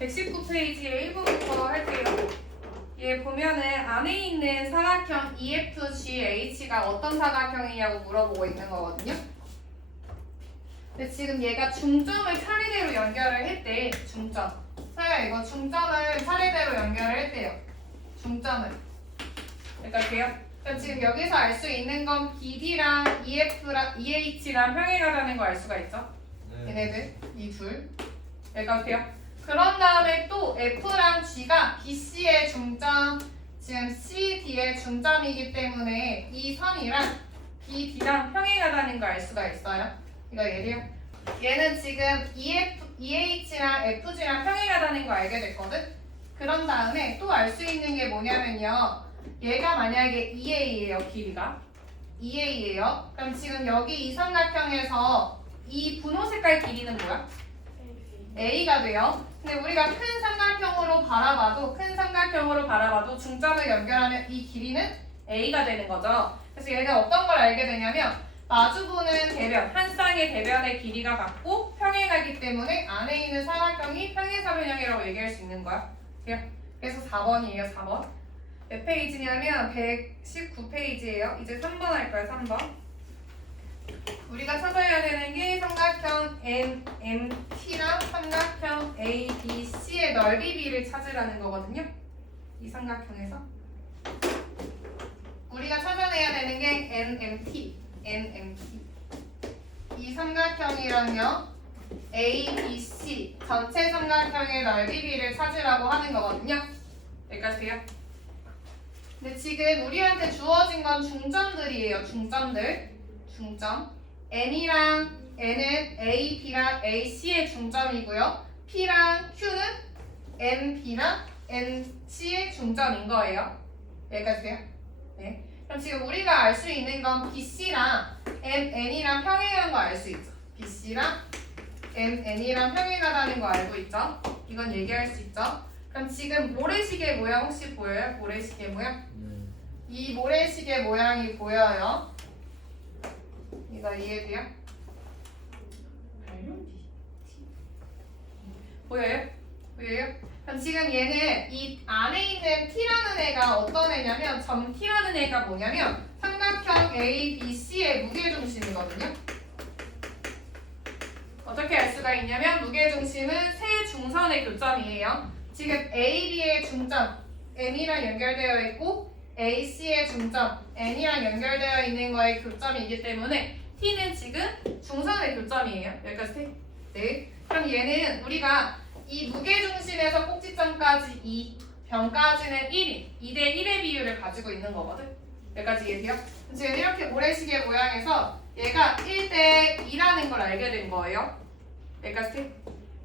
119페이지에 1번부터 할게요. 얘 보면은 안에 있는 사각형 EFGH가 어떤 사각형이냐고 물어보고 있는 거거든요. 근데 지금 얘가 중점을 차례대로 연결을 했대. 중점. 서야 이거 중점을 차례대로 연결을 했대요. 중점을. 그러니까 돼요? 그럼 지금 여기서 알 수 있는 건 BD랑 EF랑 EH랑 평행하다는 거 알 수가 있죠? 네. 얘네들 이 둘. 여기까지 돼요? 그런 다음에 또 F랑 G가 BC의 중점, 지금 CD의 중점이기 때문에 이 선이랑 BD랑 평행하다는 걸 알 수가 있어요. 이거 예래요. 얘는 지금 EH랑 FG랑 평행하다는 걸 알게 됐거든. 그런 다음에 또 알 수 있는 게 뭐냐면요. 얘가 만약에 2A예요, 길이가. 2A예요. 그럼 지금 여기 이 삼각형에서 이 분홍 색깔 길이는 뭐야? A가 돼요. 근데 우리가 큰 삼각형으로 바라봐도 중점을 연결하면 이 길이는 A가 되는 거죠. 그래서 얘는 어떤 걸 알게 되냐면 마주보는 대변, 한 쌍의 대변의 길이가 같고 평행하기 때문에 안에 있는 사각형이 평행사변형이라고 얘기할 수 있는 거야. 그래서 4번이에요, 4번. 몇 페이지냐면 119페이지예요. 이제 3번 할 거예요, 3번. 우리가 찾아야 되는 게 삼각형 NMT랑 삼각형 ABC의 넓이 비를 찾으라는 거거든요. 이 삼각형에서 우리가 찾아내야 되는 게 NMT. 이 삼각형이랑요 ABC 전체 삼각형의 넓이 비를 찾으라고 하는 거거든요. 여기까지 돼요? 근데 지금 우리한테 주어진 건 중점들이에요. 중점. M이랑 N은 A, B랑 AC의 중점이고요. P랑 Q는 M, B랑 N, C의 중점인 거예요. 여기까지 돼요? 네. 그럼 지금 우리가 알 수 있는 건 BC랑 M, N이랑 평행한 거 알 수 있죠. BC랑 M, N이랑 평행하다는 거 알고 있죠? 이건 얘기할 수 있죠? 그럼 지금 모래시계 모양 혹시 보여요? 모래시계 모양? 이 모래시계 모양이 보여요. 이거 이해돼요? 보여요? 그럼 지금 얘는 이 안에 있는 T라는 애가 어떤 애냐면 점 T라는 애가 뭐냐면 삼각형 ABC의 무게중심이거든요. 어떻게 알 수가 있냐면 무게중심은 세 중선의 교점이에요. 지금 AB의 중점 M이랑 연결되어 있고 AC의 중점 N이랑 연결되어 있는 거의 교점이기 때문에 T는 지금 중선의 교점이에요. 여기까지 네. 그럼 얘는 우리가 이 무게중심에서 꼭지점까지 2, 변까지는 1인 2대 1의 비율을 가지고 있는 거거든. 여기까지 이해돼요? 지금 이렇게 모래시계 모양에서 얘가 1대 2라는 걸 알게 된 거예요. 여기까지.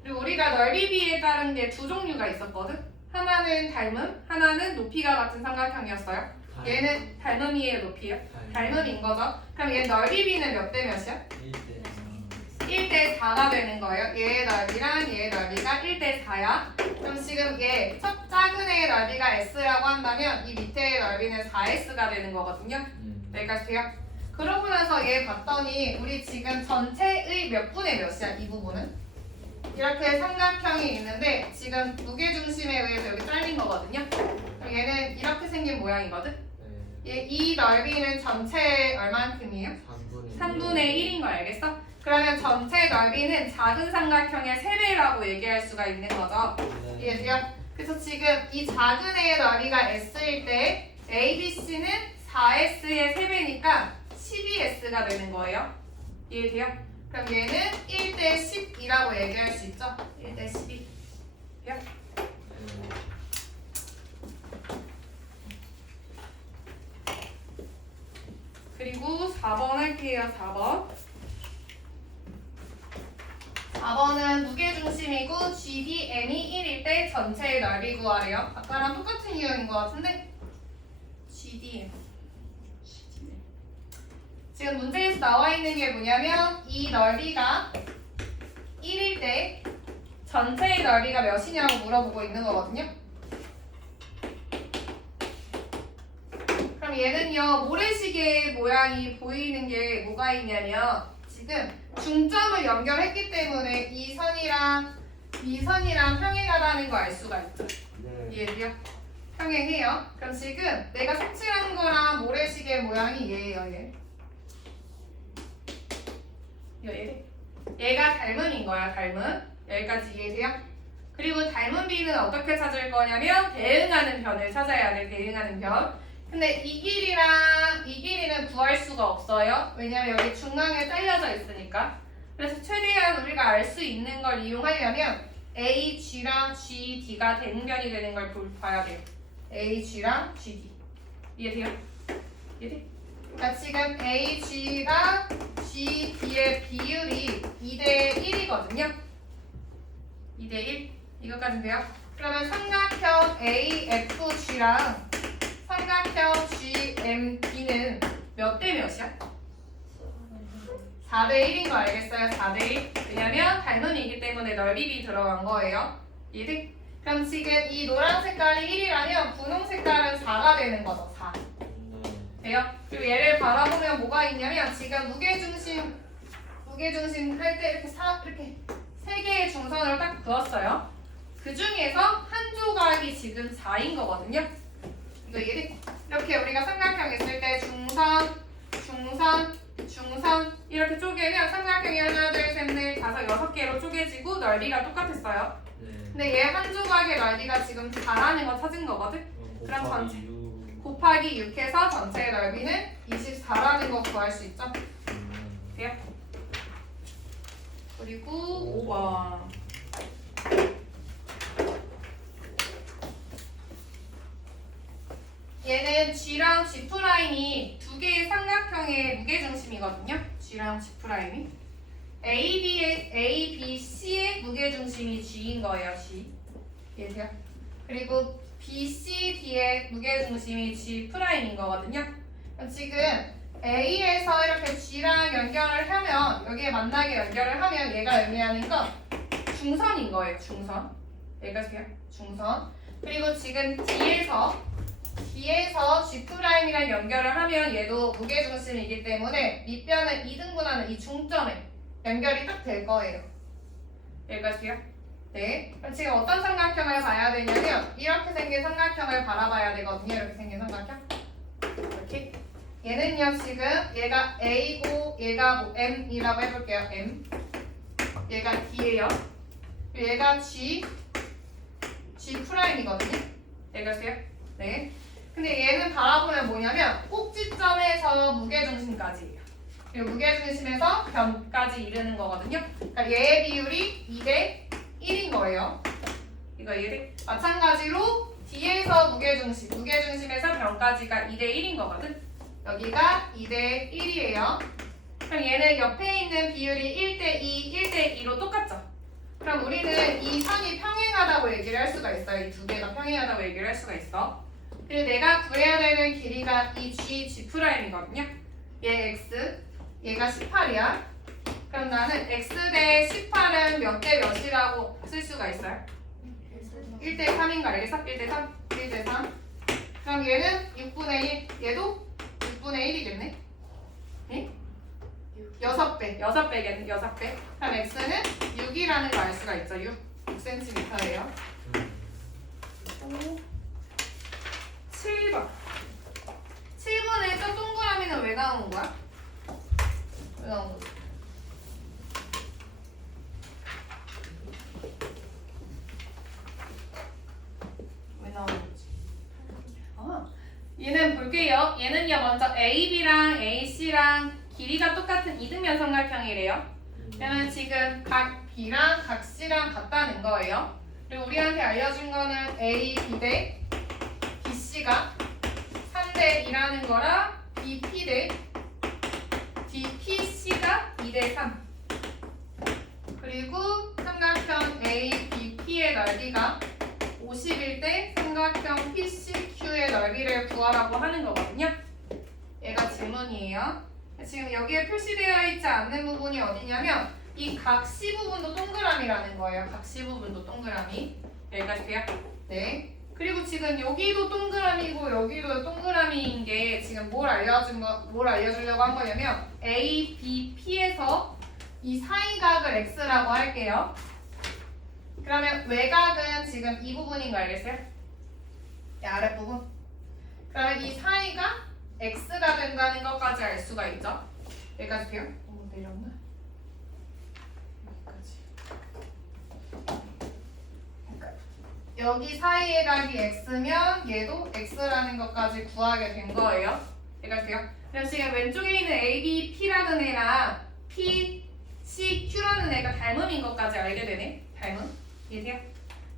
그리고 우리가 넓이 비에 따른 게 두 종류가 있었거든. 하나는 닮음, 하나는 높이가 같은 삼각형이었어요. 얘는 닮음이에요, 높이요? 닮음인 거죠. 그럼 얘 넓이 비는 몇 대 몇이야? 1대 4가 되는 거예요. 얘의 넓이랑 얘의 넓이가 1대 4야. 그럼 지금 얘 첫 작은 애의 넓이가 S라고 한다면 이 밑에의 넓이는 4S가 되는 거거든요. 여기까지 돼요? 그러고 나서 얘 봤더니 우리 지금 전체의 몇 분의 몇이야? 이 부분은? 이렇게 삼각형이 있는데 지금 무게중심에 의해서 여기 잘린 거거든요. 그럼 얘는 이렇게 생긴 모양이거든. 얘 이 넓이는 전체 얼만큼이에요? 3분의 1인 거 알겠어? 그러면 전체 넓이는 작은 삼각형의 3배라고 얘기할 수가 있는 거죠. 이해돼요? 그래서 지금 이 작은 애의 넓이가 S일 때 ABC는 4S의 3배니까 12S가 되는 거예요. 이해돼요? 그럼 얘는 1대 10이라고 얘기할 수 있죠? 1대 12. 돼요? 그리고 4번 할게요. 4번. 4번은 무게중심이고 GDM이 1일 때 전체의 넓이 구하래요. 아까랑 똑같은 유형인 것 같은데 GDM. 지금 문제에서 나와 있는 게 뭐냐면 이 넓이가 1일 때 전체의 넓이가 몇이냐고 물어보고 있는 거거든요. 그럼 얘는요 모래시계 모양이 보이는 게 뭐가 있냐면 지금 중점을 연결했기 때문에 이 선이랑 이 선이랑 평행하다는 거 알 수가 있죠. 네. 이해돼요? 평행해요. 그럼 지금 내가 색칠한 거랑 모래시계 모양이 얘예요. 얘가 닮은인 거야. 닮은. 여기까지 이해돼요? 그리고 닮은 비는 어떻게 찾을 거냐면 대응하는 변을 찾아야 돼. 대응하는 변. 근데 이 길이는 구할 수가 없어요. 왜냐면 여기 중앙에 잘려져 있으니까. 그래서 최대한 우리가 알 수 있는 걸 이용하려면 A, G랑 G, D가 대응변이 되는 걸 봐야 돼요. A, G랑 G, D. 이해돼요? 이해돼? 그러니까 지금 A, G랑 G, D의 비율이 2대 1이거든요. 2대 1. 이것까지 돼요? 그러면 삼각형 AFG랑 삼각형 GMB는 몇 대 몇이야? 4대 1인 거 알겠어요? 4대 1. 왜냐면 닮은이기 때문에 넓이비 들어간 거예요. 이해돼? 그럼 지금 이 노란 색깔이 1이라면 분홍 색깔은 4가 되는 거죠. 4. 돼요? 그리고 얘를 바라보면 뭐가 있냐면 지금 무게중심 할 때 이렇게 이렇게 세 개의 중선을 딱 그었어요. 그 중에서 한 조각이 지금 4인 거거든요. 이거 이해돼? 이렇게 우리가 삼각형 있을 때 중선 이렇게 쪼개면 삼각형이 하나, 둘, 셋, 넷, 다섯, 6개로 쪼개지고 넓이가 똑같았어요. 네. 근데 얘 한 조각의 넓이가 지금 4라는 거 찾은 거거든? 그럼 전체 곱하기 6 해서 전체의 넓이는 24라는 거 구할 수 있죠? 돼요? 그리고 5번. 얘는 G랑 G'이 두 개의 삼각형의 무게중심이거든요. G랑 G'이. A, B, C의 무게중심이 G인 거예요. G. 이해돼요? 그리고 B, C, D의 무게중심이 G'인 거거든요. 그럼 지금 A에서 이렇게 G랑 연결을 하면 여기에 만나게 연결을 하면 얘가 의미하는 건 중선인 거예요. 중선. 여기까지 돼요? 중선. 그리고 지금 D에서 G'이랑 연결을 하면 얘도 무게중심이기 때문에 밑변을 2등분하는 이 중점에 연결이 딱 될 거예요. 여기까지 돼요? 네. 그럼 지금 어떤 삼각형을 봐야 되냐면 이렇게 생긴 삼각형을 바라봐야 되거든요. 이렇게 생긴 삼각형. 이렇게. 얘는요 지금 얘가 A고 얘가 뭐 M이라고 해볼게요. M. 얘가 D예요. 그리고 얘가 G'이거든요. 여기까지 돼요? 네. 근데 얘는 바라보면 뭐냐면 꼭지점에서 무게중심까지예요. 그리고 무게중심에서 변까지 이르는 거거든요. 그러니까 얘의 비율이 2대 1인 거예요. 이거 이해돼? 마찬가지로 D에서 무게중심에서 변까지가 2대 1인 거거든. 여기가 2대 1이에요. 그럼 얘는 옆에 있는 비율이 1대 2, 1대 2로 똑같죠? 그럼 우리는 이 선이 평행하다고 얘기를 할 수가 있어요. 이 두 개가 평행하다고 얘기를 할 수가 있어. 그리고 내가 구해야 되는 길이가 이 G'이거든요. 얘 X, 얘가 18이야. 그럼 나는 X 대 18은 몇 대 몇이라고 쓸 수가 있어요? 1대 3인 거 알겠어? 1대 3, 1대 3. 그럼 얘는 6분의 1, 얘도 6분의 1이겠네? 네? 6배, 6배겠네, 6배. 그럼 X는 6이라는 거 알 수가 있죠? 6cm예요. 7번. 7번에 저 동그라미는 왜 나오는 거야? 왜 나오는 거지? 왜 나오는 거지? 얘는 볼게요. 얘는요 먼저 AB랑 AC랑 길이가 똑같은 이등변 삼각형이래요. 그러면 지금 각 B랑 각 C랑 같다는 거예요. 그리고 우리한테 알려준 거는 A, B 대 BC가 3대 2라는 거랑 BP 대 DPC가 2대 3. 그리고 삼각형 ABP의 넓이가 51대 삼각형 PCQ의 넓이를 구하라고 하는 거거든요. 얘가 질문이에요. 지금 여기에 표시되어 있지 않는 부분이 어디냐면 이 각 C 부분도 동그라미라는 거예요. 각 C 부분도 동그라미. 여기까지 돼요? 네. 그리고 지금 여기도 동그라미고 여기도 동그라미인 게 지금 뭘 알려주려고 한 거냐면 A, B, P에서 이 사이각을 X라고 할게요. 그러면 외곽은 지금 이 부분인 거 알겠어요? 이 아랫부분. 그러면 이 사이가 x가 된다는 것까지 알 수가 있죠. 여기까지 돼요? 내렸나? 여기까지. 여기 사이의 각이 x면 얘도 x라는 것까지 구하게 된 거예요. 여기까지 돼요? 그럼 지금 왼쪽에 있는 a, b, p라는 애랑 p, c, q라는 애가 닮음인 것까지 알게 되네. 닮음. 이해돼요?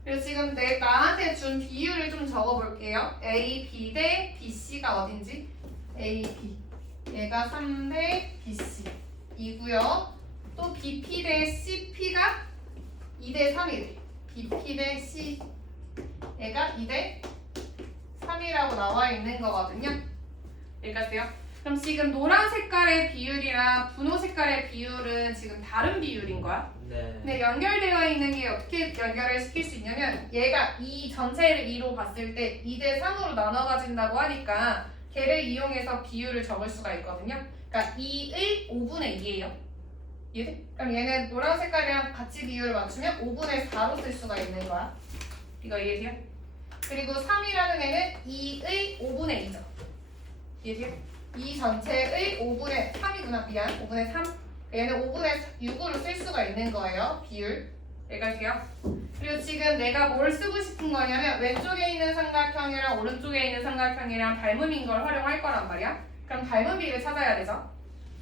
그리고 지금 나한테 준 비율을 좀 적어볼게요. A, B 대 B, C가 어딘지. A, B. 얘가 3 대 B, C. 이고요. 또 B, P 대 C, P가 2 대 3이래. B, P 대 C. 얘가 2 대 3이라고 나와 있는 거거든요. 여기까지 돼요? 그럼 지금 노란 색깔의 비율이랑 분홍 색깔의 비율은 지금 다른 비율인 거야? 네. 근데 연결되어 있는 게 어떻게 연결을 시킬 수 있냐면 얘가 이 전체를 2로 봤을 때 2 대 3으로 나눠 가진다고 하니까 걔를 이용해서 비율을 적을 수가 있거든요. 그러니까 2의 5분의 2예요. 이해돼? 그럼 얘는 노란 색깔이랑 같이 비율을 맞추면 5분의 4로 쓸 수가 있는 거야. 이거 이해돼요? 그리고 3이라는 애는 2의 5분의 2죠. 이해돼요? 이 전체의 5분의 3이구나. 미안. 5분의 3. 얘는 5분의 6으로 쓸 수가 있는 거예요. 비율. 여기까지요. 그리고 지금 내가 뭘 쓰고 싶은 거냐면 왼쪽에 있는 삼각형이랑 오른쪽에 있는 삼각형이랑 닮음인 걸 활용할 거란 말이야. 그럼 닮은 비를 찾아야 되죠.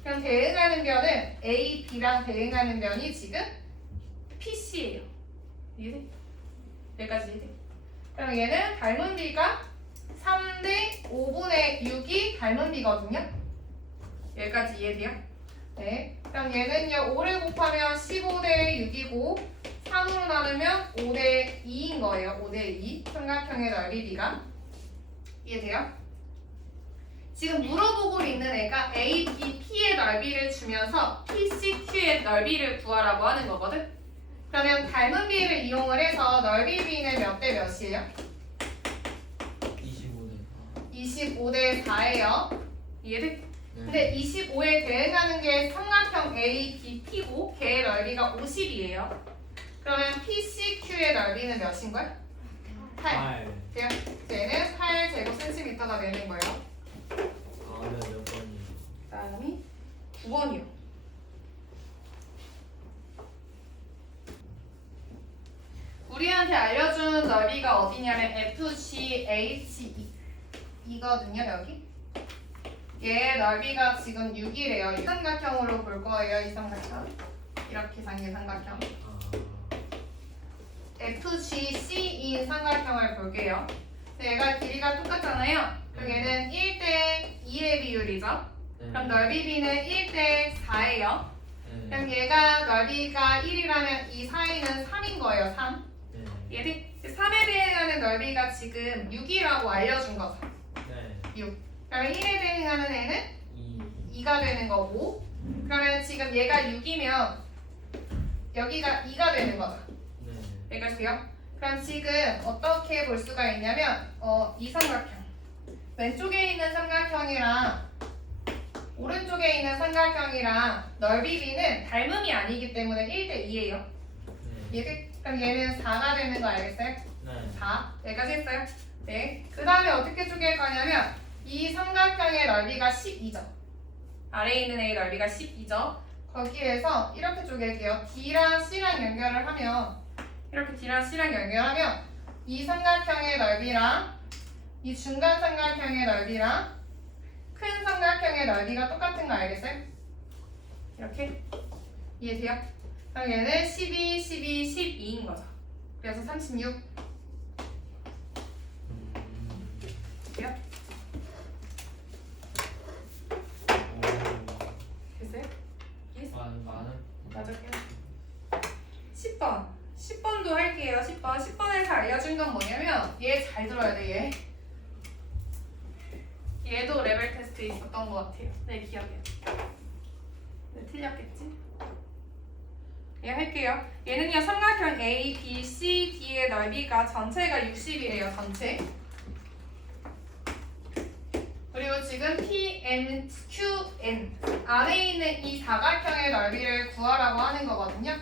그럼 대응하는 변은 A, B랑 대응하는 변이 지금 PC예요. 이해돼? 여기까지 이해돼? 그럼 얘는 닮은 비가 3 대 5분의 6이 닮은 비거든요. 여기까지 이해돼요? 네. 그럼 얘는요 5를 곱하면 15 대 6이고 3으로 나누면 5 대 2인 거예요. 5 대 2. 삼각형의 넓이 B가. 이해돼요? 지금 물어보고 있는 애가 A, B, P의 넓이를 주면서 P, C, Q의 넓이를 구하라고 하는 거거든. 그러면 닮은 비를 이용을 해서 넓이 B는 몇 대 몇이에요? 25 대 4예요. 이해돼? 근데 25에 대응하는 게 삼각형 A, B, P고 걔의 넓이가 50이에요. 그러면 P, C, Q의 넓이는 몇인 거야? 8. 돼요? 얘는 8제곱센티미터가 되는 거예요. 다음에 몇 번이요? 다음이 9번이요. 우리한테 알려준 넓이가 어디냐면 FGH 이거든요. 여기 얘 넓이가 지금 6이래요. 이 삼각형으로 볼 거예요. 이 삼각형 이렇게 생긴 삼각형 FGC인 삼각형을 볼게요. 얘가 길이가 똑같잖아요. 그럼 얘는 1대 2의 비율이죠. 그럼 넓이 B는 1대 4예요. 그럼 얘가 넓이가 1이라면 이 사이는 3인 거예요. 3. 얘들 3에 대응하는 넓이가 지금 6이라고 알려준 거죠. 6. 그러면 1에 대응하는 애는 2가 되는 거고, 그러면 지금 얘가 6이면 여기가 2가 되는 거죠. 여기까지요? 그럼 지금 어떻게 볼 수가 있냐면 이 삼각형 왼쪽에 있는 삼각형이랑 오른쪽에 있는 삼각형이랑 넓이 B는 닮음이 아니기 때문에 1대 2예요. 그럼 얘는 4가 되는 거 알겠어요? 4. 여기까지 했어요? 네. 그 다음에 어떻게 쪼갤 거냐면 이 삼각형의 넓이가 12죠. 아래에 있는 애의 넓이가 12죠. 거기에서 이렇게 쪼갤게요. D랑 C랑 연결을 하면 이렇게 D랑 C랑 연결하면 이 삼각형의 넓이랑 이 중간 삼각형의 넓이랑 큰 삼각형의 넓이가 똑같은 거 알겠어요? 이렇게 이해돼요? 그럼 얘는 12, 12, 12인 거죠. 그래서 36. 돼요? 됐어요? 맞을게요. 10번. 10번도 할게요. 10번. 10번에서 알려준 건 뭐냐면 얘 잘 들어야 돼. 얘도 레벨 테스트 있었던 것 같아요. 내 기억에. 네, 틀렸겠지? 얘 할게요. 얘는요 삼각형 A, B, C, D의 넓이가 전체가 60이래요. 전체. 그리고 지금 P, N, Q, N 안에 있는 이 사각형의 넓이를 구하라고 하는 거거든요.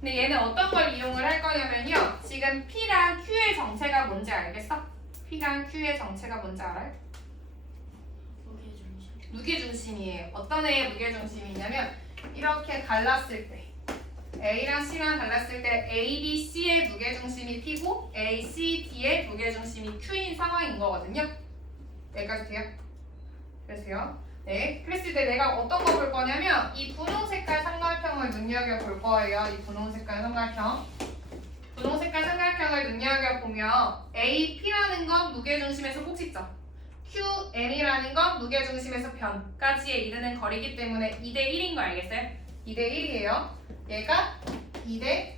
근데 얘는 어떤 걸 이용을 할 거냐면요. 지금 P랑 Q의 정체가 뭔지 알겠어? P랑 Q의 정체가 뭔지 알아요? 무게중심이에요. 어떤 애의 무게중심이냐면 이렇게 갈랐을 때 A랑 C랑 갈랐을 때 A, B, C의 무게중심이 P고 A, C, D의 무게중심이 Q인 상황인 거거든요. 여기까지 돼요? 그래서요. 네. 그랬을 때 내가 어떤 거 볼 거냐면 이 분홍 색깔 삼각형을 눈여겨볼 거예요. 이 분홍 색깔 삼각형. 분홍 색깔 삼각형을 눈여겨보면 A, P라는 건 무게중심에서 꼭지점. Q, M이라는 건 무게중심에서 변까지에 이르는 거리이기 때문에 2대 1인 거 알겠어요? 2대 1이에요. 얘가 2대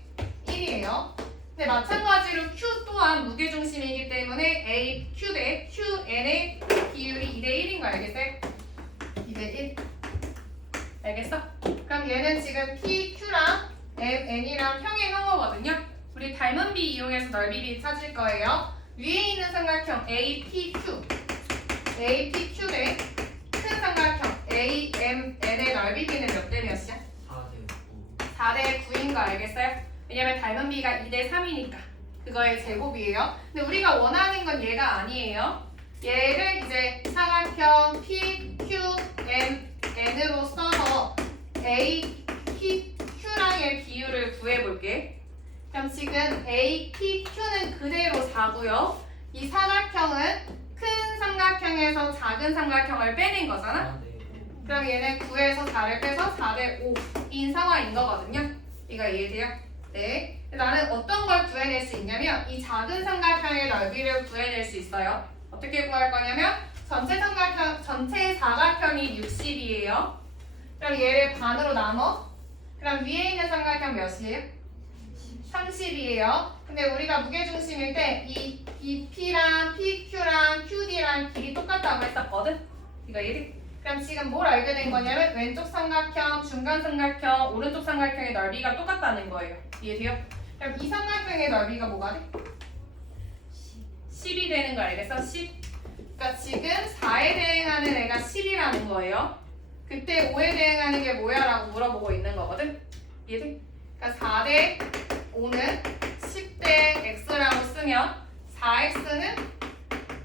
1이에요. 근데 마찬가지로 Q 또한 무게중심이기 때문에 A, Q 대 Q, N의 비율이 2대 1인 거 알겠어요? 2대 1. 알겠어? 그럼 얘는 지금 P, Q랑 M, N이랑 평행한 거거든요. 우리 닮은 비 이용해서 넓이 비 찾을 거예요. 위에 있는 삼각형 A, P, Q A, P, Q 대 큰 삼각형 A, M, N의 넓이 비는 몇 대 몇이야? 4대 9인 거 알겠어요? 왜냐면 닮은 비가 2대 3이니까 그거의 제곱이에요. 근데 우리가 원하는 건 얘가 아니에요. 얘를 이제 삼각형 P, Q, M, N으로 써서 A, P, Q랑의 비율을 구해볼게. 그럼 지금 A, P, Q는 그대로 4고요. 이 삼각형은 큰 삼각형에서 작은 삼각형을 빼낸 거잖아? 그럼 얘는 9에서 4를 빼서 4대 5인 상황인 거거든요. 이거 이해돼요? 네. 나는 어떤 걸 구해낼 수 있냐면 이 작은 삼각형의 넓이를 구해낼 수 있어요. 어떻게 구할 거냐면 전체 사각형이 60이에요. 그럼 얘를 반으로 나눠. 그럼 위에 있는 삼각형 몇이에요? 30이에요. 근데 우리가 무게중심일 때 이 P랑 PQ랑 QD랑 길이 똑같다고 했었거든? 이거 이해돼? 그럼 지금 뭘 알게 된 거냐면 왼쪽 삼각형, 중간 삼각형, 오른쪽 삼각형의 넓이가 똑같다는 거예요. 이해돼요? 그럼 이 삼각형의 넓이가 뭐가 돼? 10이 되는 거 알겠어? 10. 그러니까 지금 4에 대응하는 애가 10이라는 거예요. 그때 5에 대응하는 게 뭐야? 라고 물어보고 있는 거거든? 이해돼? 그러니까 4대 5는 10대 X라고 쓰면 4X는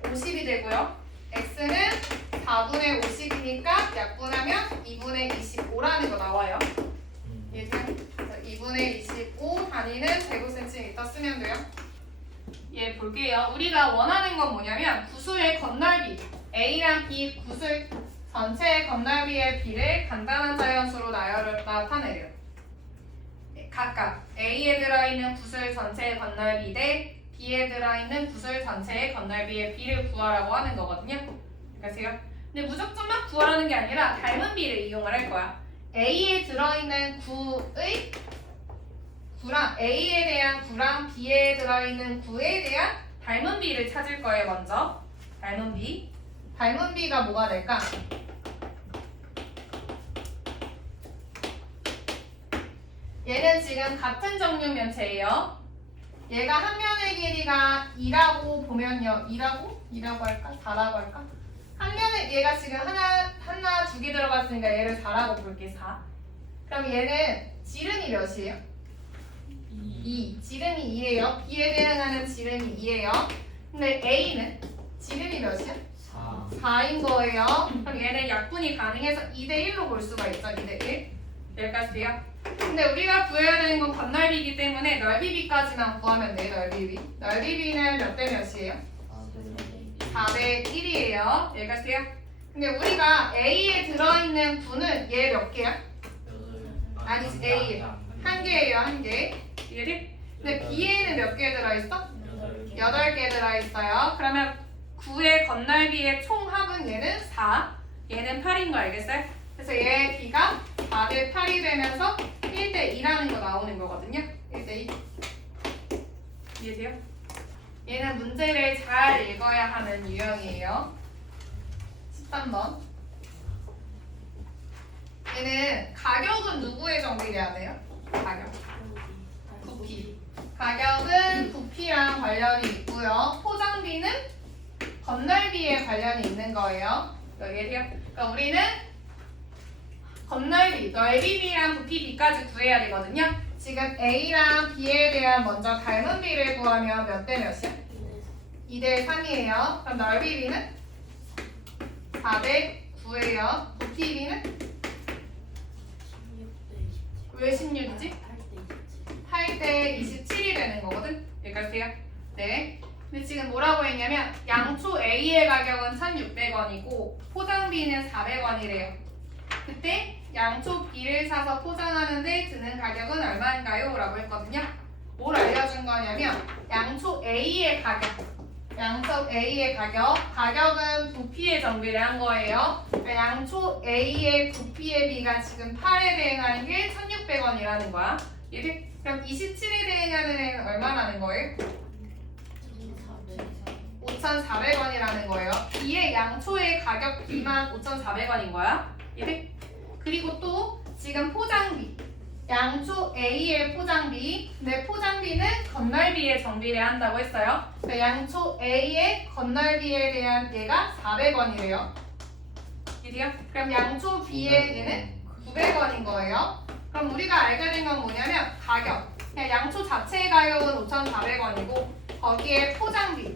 50이 되고요. X는 4분의 50이니까 약분하면 2분의 25라는 거 나와요. 이해돼요? 2분의 25 단위는 제곱센티미터 쓰면 돼요. 얘 볼게요. 우리가 원하는 건 뭐냐면 구슬의 건널비 A랑 B 구슬 전체의 건널비의 비를 간단한 자연수로 나타내요. 각각 A에 들어있는 구슬 전체의 건널비 대 B에 들어있는 구슬 전체의 건널비의 비를 구하라고 하는 거거든요. 아세요? 근데 무조건만 구하라는 게 아니라 닮은 비를 이용을 할 거야. A에 들어있는 구의 구랑 A에 대한 구랑 B에 들어있는 구에 대한 닮은 비를 찾을 거예요. 먼저 닮은 비. 닮은 비가 뭐가 될까? 얘는 지금 같은 종류 면체예요. 얘가 한 면의 길이가 2라고 보면요. 2라고 할까? 4라고 할까? 한 면에 얘가 지금 하나 두 개 들어갔으니까 얘를 4라고 볼게. 4. 그럼 얘는 지름이 몇이에요? 2. 지름이 2예요. B에 대응하는 지름이 2예요. 근데 A는 지름이 몇이야? 4인 거예요. 그럼 얘는 약분이 가능해서 2대 1로 볼 수가 있죠. 2대 1. 여기까지 돼요? 근데 우리가 구해야 되는 건 건널비이기 때문에 넓이비까지만 구하면 돼. 넓이비. 넓이비는 몇 대 몇이에요? 4대 1이에요. 여기까지 돼요? 근데 우리가 A에 들어있는 구는 얘 몇 개야? 아니 A 한 개예요. 한 개. 이해돼? 근데 B에는 몇 개 들어있어? 8개 들어있어요. 그러면 9의 건널비의 총합은 얘는 4, 얘는 8인 거 알겠어요? 그래서 얘의 B가 4대 8이 되면서 1대 2라는 거 나오는 거거든요. 1대 2. 이해돼요? 얘는 문제를 잘 읽어야 하는 유형이에요. 13번. 얘는 가격은 누구의 정비돼야 돼요? 가격. 부피. 가격은 부피랑 관련이 있고요. 포장비는 건널비에 관련이 있는 거예요. 이해돼요? 그러니까 우리는 건널비, 넓이비랑 부피비까지 구해야 되거든요. 지금 A랑 B에 대한 먼저 닮은 비를 구하면 몇 대 몇이야? 2대 3이에요. 그럼 넓이 B는 4대 9예요. 부피 B는 왜 16이지? 8대 27이 되는 거거든? 여기까지요? 네. 근데 지금 뭐라고 했냐면 양초 A의 가격은 1,600원이고 포장 B는 400원이래요. 그때 양초 B를 사서 포장하는데 드는 가격은 얼마인가요? 라고 했거든요. 뭘 알려준 거냐면 양초 A의 가격은 부피의 정비를 한 거예요. 그러니까 양초 A의 부피의 B가 지금 8에 대응하는 게 1,600원이라는 거야. 이게 그럼 27에 대응하는 애는 얼마라는 거예요? 5,400원이라는 거예요. B의 양초의 가격 B만 5,400원인 거야. 이해? 그리고 또 지금 포장비 양초 A의 포장비 근데 포장비는 건널비의 정비를 한다고 했어요. 그러니까 양초 A의 건널비에 대한 얘가 400원이래요. 이해요? 그럼 양초 B의 얘는 900원인 거예요. 그럼 우리가 알게 된 건 뭐냐면 가격 그냥 양초 자체의 가격은 5,400원이고 거기에 포장비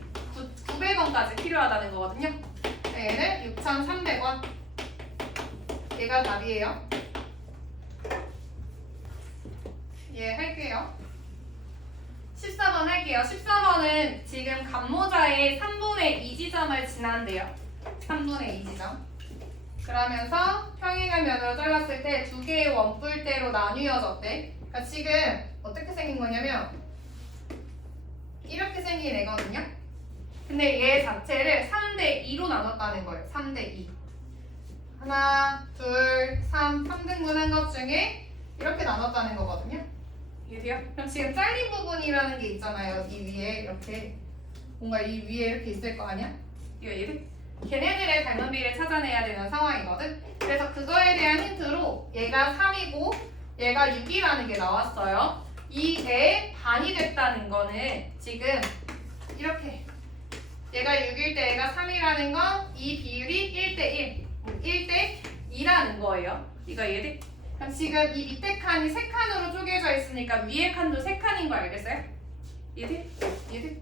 900원까지 필요하다는 거거든요. 얘는 6,300원. 얘가 답이에요. 예, 할게요. 14번 할게요. 14번은 지금 감모자의 3분의 2 지점을 지난대요. 3분의 2 지점. 그러면서 평행한 면으로 잘랐을 때 두 개의 원뿔대로 나뉘어졌대. 그러니까 지금 어떻게 생긴 거냐면 이렇게 생긴 애거든요. 근데 얘 자체를 3대 2로 나눴다는 거예요. 3대 2. 하나, 둘, 3등분 한 것 중에 이렇게 나눴다는 거거든요. 이해돼요? 그럼 지금 잘린 부분이라는 게 있잖아요. 이 위에 이렇게 뭔가 이 위에 이렇게 있을 거 아니야? 이거 이해돼? 걔네들의 닮은 비를 찾아내야 되는 상황이거든. 그래서 그거에 대한 힌트로 얘가 3이고 얘가 6이라는 게 나왔어요. 이 애의 반이 됐다는 거는 지금 이렇게 얘가 6일 때 얘가 3이라는 건 이 비율이 1대 1대 2라는 거예요. 이거 이해돼? 그럼 지금 이 밑에 칸이 3칸으로 쪼개져 있으니까 위에 칸도 3칸인 거 알겠어요? 이해돼? 이해돼?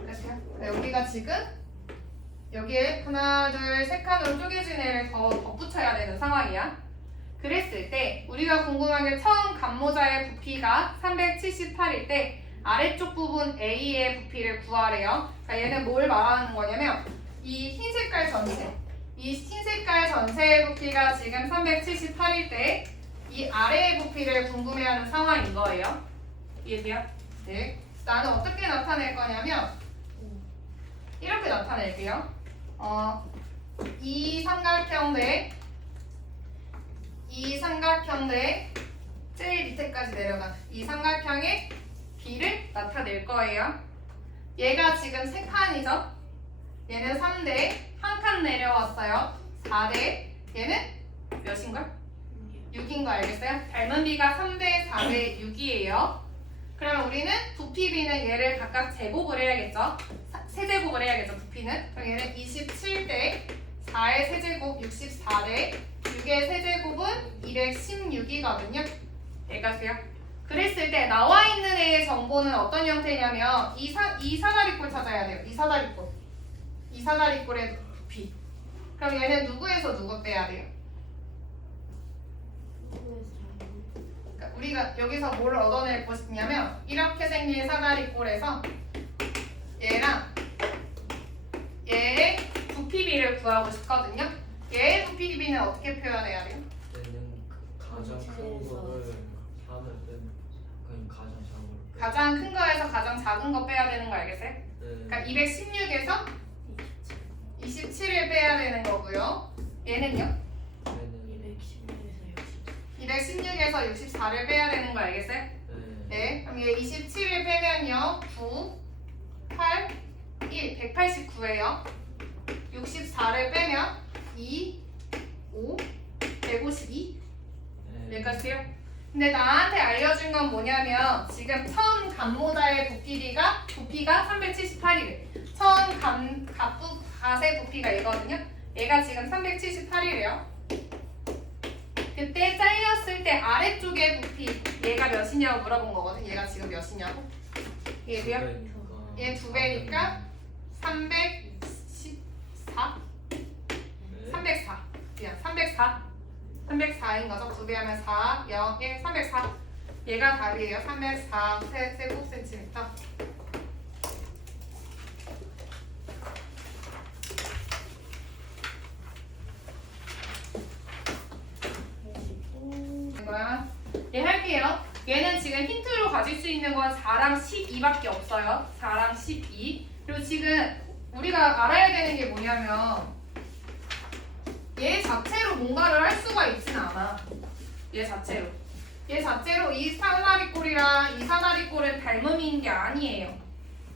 그래서요? 여기가 지금 여기에 하나, 둘, 3칸으로 쪼개진 애를 더 덧붙여야 되는 상황이야. 그랬을 때 우리가 궁금한 게 처음 감모자의 부피가 378일 때 아래쪽 부분 A의 부피를 구하래요. 그러니까 얘는 뭘 말하는 거냐면 이 흰 색깔 전체 이 흰 색깔 전체의 부피가 지금 378일 때 이 아래의 부피를 궁금해하는 상황인 거예요. 이해돼요? 네. 나는 어떻게 나타낼 거냐면 이렇게 나타낼게요. 이 삼각형 대 제일 밑에까지 내려간 이 삼각형의 비를 나타낼 거예요. 얘가 지금 3칸이죠? 얘는 3대, 한 칸 내려왔어요. 4대, 얘는 몇인걸? 6인 거 알겠어요? 닮은 비가 3대, 4대, 6이에요. 그럼 우리는 부피 B는 얘를 각각 제곱을 해야겠죠? 세제곱을 해야겠죠, 부피는? 그럼 얘는 27대 4의 세제곱 64대 6의 세제곱은 216이거든요. 여기까지요. 그랬을 때 나와 있는 애의 정보는 어떤 형태냐면 이 사다리꼴 찾아야 돼요. 이 사다리꼴의 부피. 그럼 얘는 누구에서 누구 빼야 돼요? 그러니까 우리가 여기서 뭘 얻어낼 것이냐면 이렇게 생긴 사다리꼴에서 얘랑 얘의 부피비를 구하고 싶거든요. 얘의 부피비는 어떻게 표현해야 돼요? 얘는 가장 큰 거를 3을 빼면 그냥 가장 작은 걸 가장 큰 거에서 가장 작은 거 빼야 되는 거 알겠어요? 네. 그러니까 216에서 27을 빼야 되는 거고요. 얘는요? 얘는 216에서 64를 빼야 되는 거 알겠어요? 네. 그럼 얘 27을 빼면요. 9, 8, 1, 189예요. 64를 빼면 2, 5, 152. 여기까지요? 근데 나한테 알려준 건 뭐냐면 지금 처음 감모자의 부피가 378이래. 처음 갓의 부피가 이거든요. 얘가 지금 378이래요. 그때 잘렸을 때 아래쪽의 부피 얘가 몇이냐고 물어본 거거든. 얘가 지금 몇이냐고. 얘도요? 얘 2배니까 314? 304. 미안, 304. 304인 거죠. 2배 하면 4, 0, 1, 304. 얘가 답이에요. 304 세제곱센티미터. 이거야. 얘 할게요. 얘는 지금 힌트로 가질 수 있는 건 4랑 12밖에 없어요. 4랑 12. 그리고 지금 우리가 알아야 되는 게 뭐냐면 얘 자체로 뭔가를 할 수가 있지는 않아. 얘 자체로. 얘 자체로 이 사다리꼴이랑 이 사다리꼴은 닮음인 게 아니에요.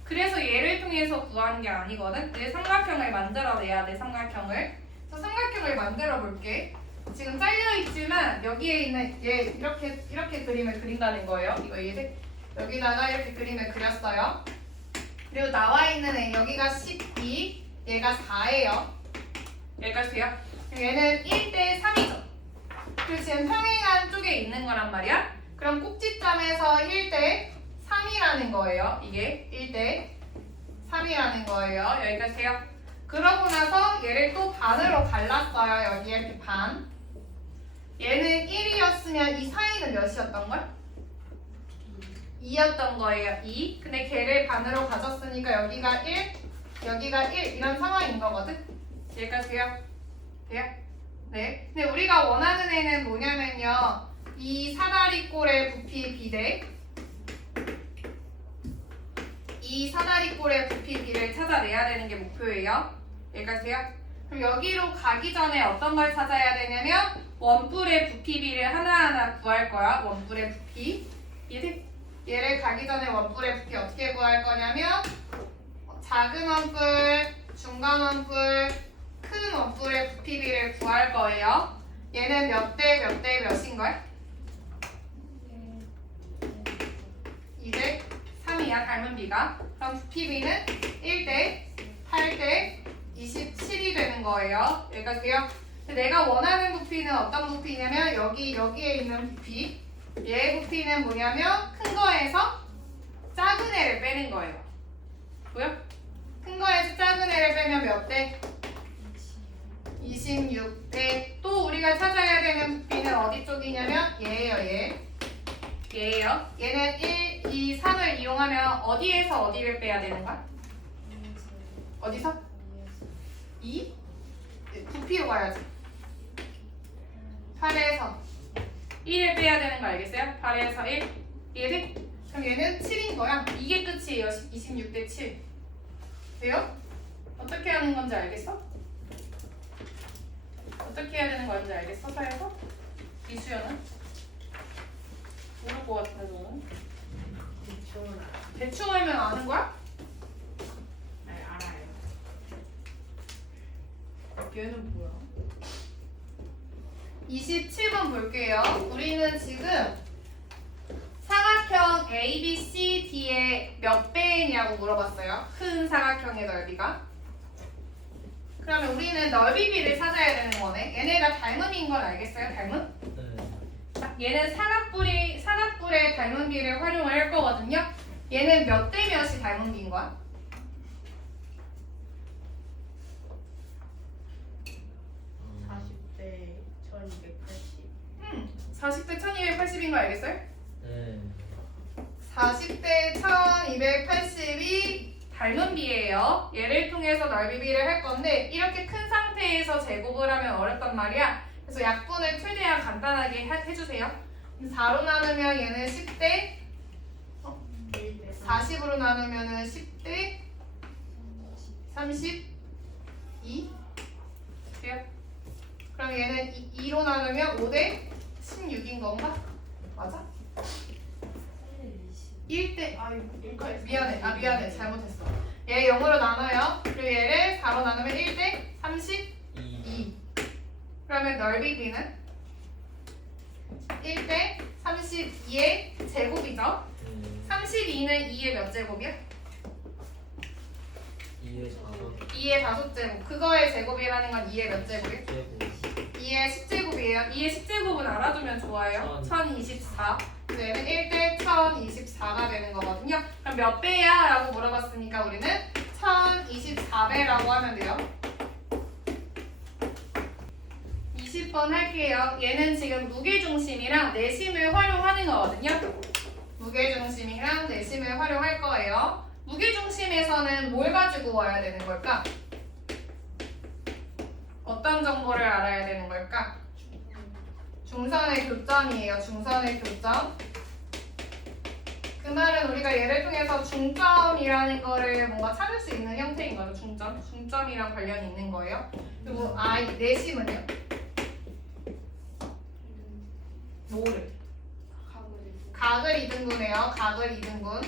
그래서 얘를 통해서 구하는 게 아니거든. 내 삼각형을 만들어내야 돼. 삼각형을. 그래서 삼각형을 만들어 볼게. 지금 잘려 있지만 여기에 있는 얘 이렇게 그림을 그린다는 거예요. 이거 이해돼? 여기다가 이렇게 그림을 그렸어요. 그리고 나와 있는 애 여기가 12, 얘가 4예요. 여기까지 돼요? 얘는 1대 3이죠. 그리고 지금 평행한 쪽에 있는 거란 말이야. 그럼 꼭지점에서 1대 3이라는 거예요. 이게 1대 3이라는 거예요. 여기까지 돼요? 그러고 나서 얘를 또 반으로 갈랐어요. 여기 이렇게 반. 얘는 1이었으면 이 사이는 몇이었던 걸? 2였던 거예요. 2. 근데 걔를 반으로 가졌으니까 여기가 1, 여기가 1 이런 상황인 거거든. 여기까지 돼요? 돼요? 네. 근데 우리가 원하는 애는 뭐냐면요. 이 사다리꼴의 부피 비례, 이 사다리꼴의 부피 비를 찾아내야 되는 게 목표예요. 여기까지 돼요? 그럼 여기로 가기 전에 어떤 걸 찾아야 되냐면 원뿔의 부피비를 하나하나 구할 거야. 원뿔의 부피. 얘를 가기 전에 원뿔의 부피 어떻게 구할 거냐면 작은 원뿔, 중간 원뿔, 큰 원뿔의 부피비를 구할 거예요. 얘는 몇 대 몇 대 몇인걸? 2대 3이야 닮은 비가. 그럼 부피비는 1대 8대 27이 되는 거예요. 여기까지 돼요? 내가 원하는 부피는 어떤 부피냐면 여기에 있는 부피. 얘의 부피는 뭐냐면 큰 거에서 작은 애를 빼는 거예요. 뭐요? 큰 거에서 작은 애를 빼면 몇 대? 26대. 또 우리가 찾아야 되는 부피는 어디 쪽이냐면 얘예요. 얘예요. 얘는 1, 2, 3을 이용하면 어디에서 어디를 빼야 되는 거야? 어디서? 2? 부피로 가야지. 8에서 1을 빼야 되는 거 알겠어요? 8에서 1. 이해돼? 그럼 얘는 7인 거야. 이게 끝이에요. 26대 7. 돼요? 어떻게 하는 건지 알겠어? 어떻게 해야 되는 건지 알겠어? 사에서? 이수연은? 모를 것 같은데 너는? 대충 알면 아는 거야? 네, 알아요. 얘는 뭐야? 27번 볼게요. 우리는 지금 사각형 ABCD의 몇 배냐고 물어봤어요. 큰 사각형의 넓이가. 그러면 우리는 넓이비를 찾아야 되는 거네. 얘네가 닮음인 건 알겠어요? 닮음? 네. 자, 얘는 사각뿔의 닮음비를 활용을 할 거거든요. 얘는 몇 대 몇이 닮음비인 거야? 40대 1280. 40대 1280인 거 알겠어요? 네. 40대 1280이 닮음비예요. 얘를 통해서 넓이비를 할 건데 이렇게 큰 상태에서 제곱을 하면 어렵단 말이야. 그래서 약분을 최대한 간단하게 해주세요. 4로 나누면 얘는 10대 40으로 나누면 10대 32 돼요? 그럼 얘는 2로 나누면 5대 16인 건가? 맞아? 1대 미안해 잘못했어. 얘 0으로 나눠요. 그리고 얘를 4로 나누면 1대 32. 그러면 넓이 B는 1대 32의 제곱이죠. 32는 2의 몇 제곱이야? 2의 4번 2의 5제곱. 그거의 제곱이라는 건 2의 몇 제곱이야? 제곱 2의 10제곱이에요. 2의 10제곱은 알아두면 좋아요. 1024. 얘는 1대 1024가 되는 거거든요. 그럼 몇 배야? 라고 물어봤으니까 우리는 1024배라고 하면 돼요. 20번 할게요. 얘는 지금 무게중심이랑 내심을 활용하는 거거든요. 무게중심이랑 내심을 활용할 거예요. 무게중심에서는 뭘 가지고 와야 되는 걸까? 어떤 정보를 알아야 되는 걸까? 중선의 교점이에요. 중선의 교점. 그 말은 우리가 얘를 통해서 중점이라는 거를 뭔가 찾을 수 있는 형태인 거죠. 중점. 중점이랑 관련이 있는 거예요. 그리고 내심은요? 뭐를? 각을 이등분해요. 각을 이등분.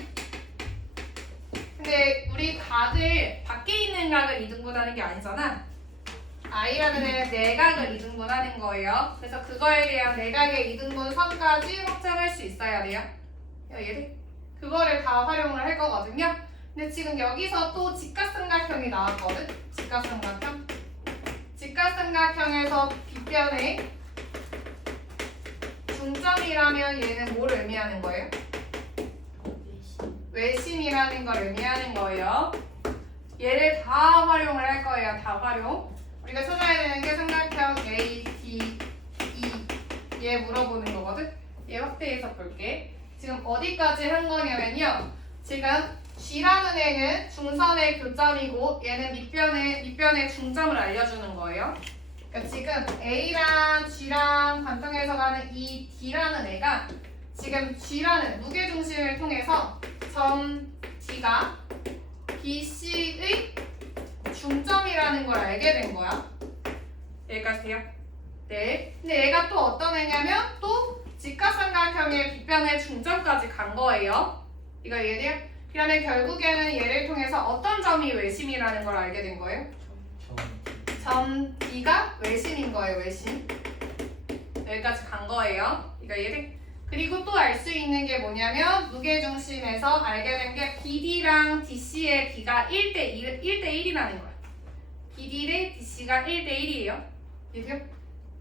근데 우리 각을 밖에 있는 각을 이등분하는 게 아니잖아. i라는 애는 내각을 이등분하는 거예요. 그래서 그거에 대한 내각의 이등분 선까지 확정할 수 있어야 돼요. 얘를 그거를 다 활용을 할 거거든요. 근데 지금 여기서 또 직각삼각형이 나왔거든. 직각삼각형. 직각삼각형에서 빗변에 중점이라면 얘는 뭘 의미하는 거예요? 외심이라는 걸 의미하는 거예요. 얘를 다 활용을 할 거예요. 다 활용. 우리가 찾아야 되는 게 삼각형 A, D, E 얘 물어보는 거거든. 얘 확대해서 볼게. 지금 어디까지 한 거냐면요. 지금 G라는 애는 중선의 교점이고 얘는 밑변의 중점을 알려주는 거예요. 그러니까 지금 A랑 G랑 관통해서 가는 이 D라는 애가 지금 G라는 무게중심을 통해서 점 D가 BC의 중점이라는 걸 알게 된 거야. 여기까지 돼요? 네. 근데 얘가 또 어떤 애냐면 또 직각삼각형의 빗변의 중점까지 간 거예요. 이거 이해돼요? 그러면 결국에는 얘를 통해서 어떤 점이 외심이라는 걸 알게 된 거예요? 점 D가 외심인 거예요. 외심. 여기까지 간 거예요. 이거 이해돼? 그리고 또 알 수 있는 게 뭐냐면 무게중심에서 알게 된 게 BD랑 DC의 B가 1대1이라는 거야. BD 대 DC가 1대1이에요. 이해돼요?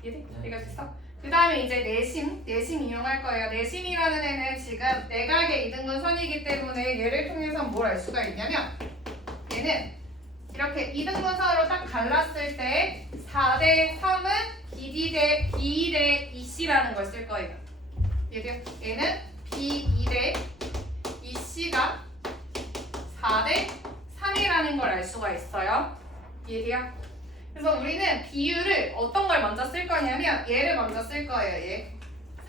이해돼? 이해가 됐어? 그 다음에 이제 내심 이용할 거예요. 내심이라는 애는 지금 내각의 이등분 선이기 때문에 얘를 통해서 뭘 알 수가 있냐면 얘는 이렇게 이등분선으로 딱 갈랐을 때 4대 3은 BD 대 B 대 EC라는 걸 쓸 거예요. 얘는 B2 대 EC가 4대 3이라는 걸 알 수가 있어요. 이해돼요? 그래서 우리는 비율을 어떤 걸 먼저 쓸 거냐면 얘를 먼저 쓸 거예요. 얘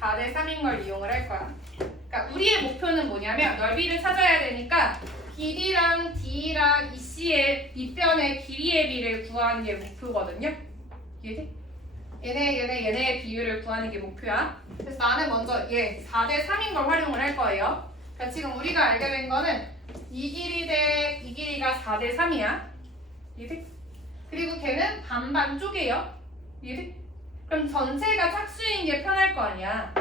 4대 3인 걸 이용을 할 거야. 그러니까 우리의 목표는 뭐냐면 넓이를 찾아야 되니까 BD랑 D랑 EC의 밑변의 길이의 비를 구하는 게 목표거든요. 이해돼? 얘네의 비율을 구하는 게 목표야. 그래서 나는 먼저 얘 4대 3인 걸 활용을 할 거예요. 그러니까 지금 우리가 알게 된 거는 이 길이 대 이 길이가 4대 3이야. 이해돼? 그리고 걔는 반반 쪼개요. 이해돼? 그럼 전체가 짝수인 게 편할 거 아니야.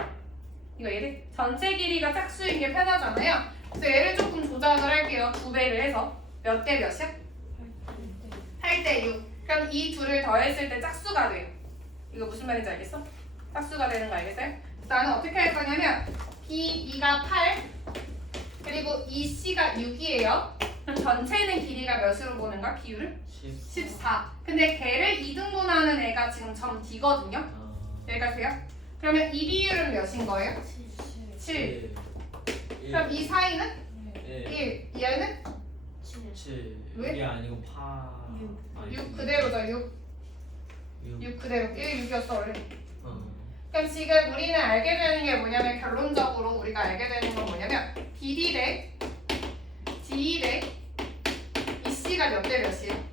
이거 이해돼? 전체 길이가 짝수인 게 편하잖아요. 그래서 얘를 조금 조작을 할게요. 2배를 해서. 몇 대 몇이야? 8대 6. 그럼 이 둘을 더했을 때 짝수가 돼요. 이거 무슨 말인지 알겠어? 짝수가 되는 거 알겠어요? 나는 어떻게 할 거냐면 B2가 8 그리고 EC가 6이에요. 그럼 전체는 길이가 몇으로 보는 거야? 비율을? 14. 근데 걔를 2등분하는 애가 지금 점 D거든요. 여기까지 돼요? 그러면 이 비율은 몇인 거예요? 7. 그럼 이 사이는? 1. 얘는? 7. 왜? 이게 아니고 8. 6 그대로죠. 6 그대로 1, 6이었어 원래. 그럼 지금 우리는 알게 되는 게 뭐냐면 결론적으로 우리가 알게 되는 건 뭐냐면 BD 대 DE 대 EC가 몇 대 몇이에요?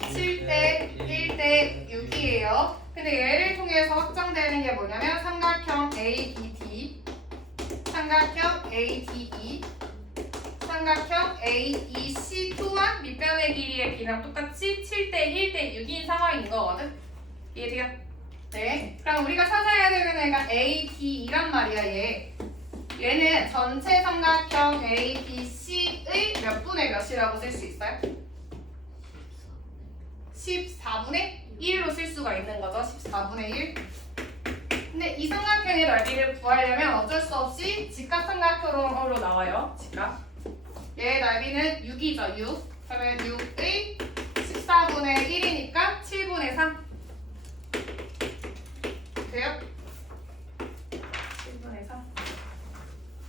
7대 1대 6이에요. 근데 얘를 통해서 확정되는 게 뭐냐면 삼각형 ABD, 삼각형 ADE, 삼각형 AEC 또한 밑변의 길이의 B랑 똑같이 7대 1대 6인 상황인 거거든. 이해돼요? 네. 그럼 우리가 찾아야 되는 애가 ADE란 말이야. 얘는 전체 삼각형 ABC의 몇 분의 몇이라고 쓸 수 있어요? 14분의 1로 쓸 수가 있는 거죠. 14분의 1. 근데 이 삼각형의 넓이를 구하려면 어쩔 수 없이 직각삼각형으로 나와요. 직각. 얘의 넓이는 6이죠. 6. 그러면 6의 14분의 1이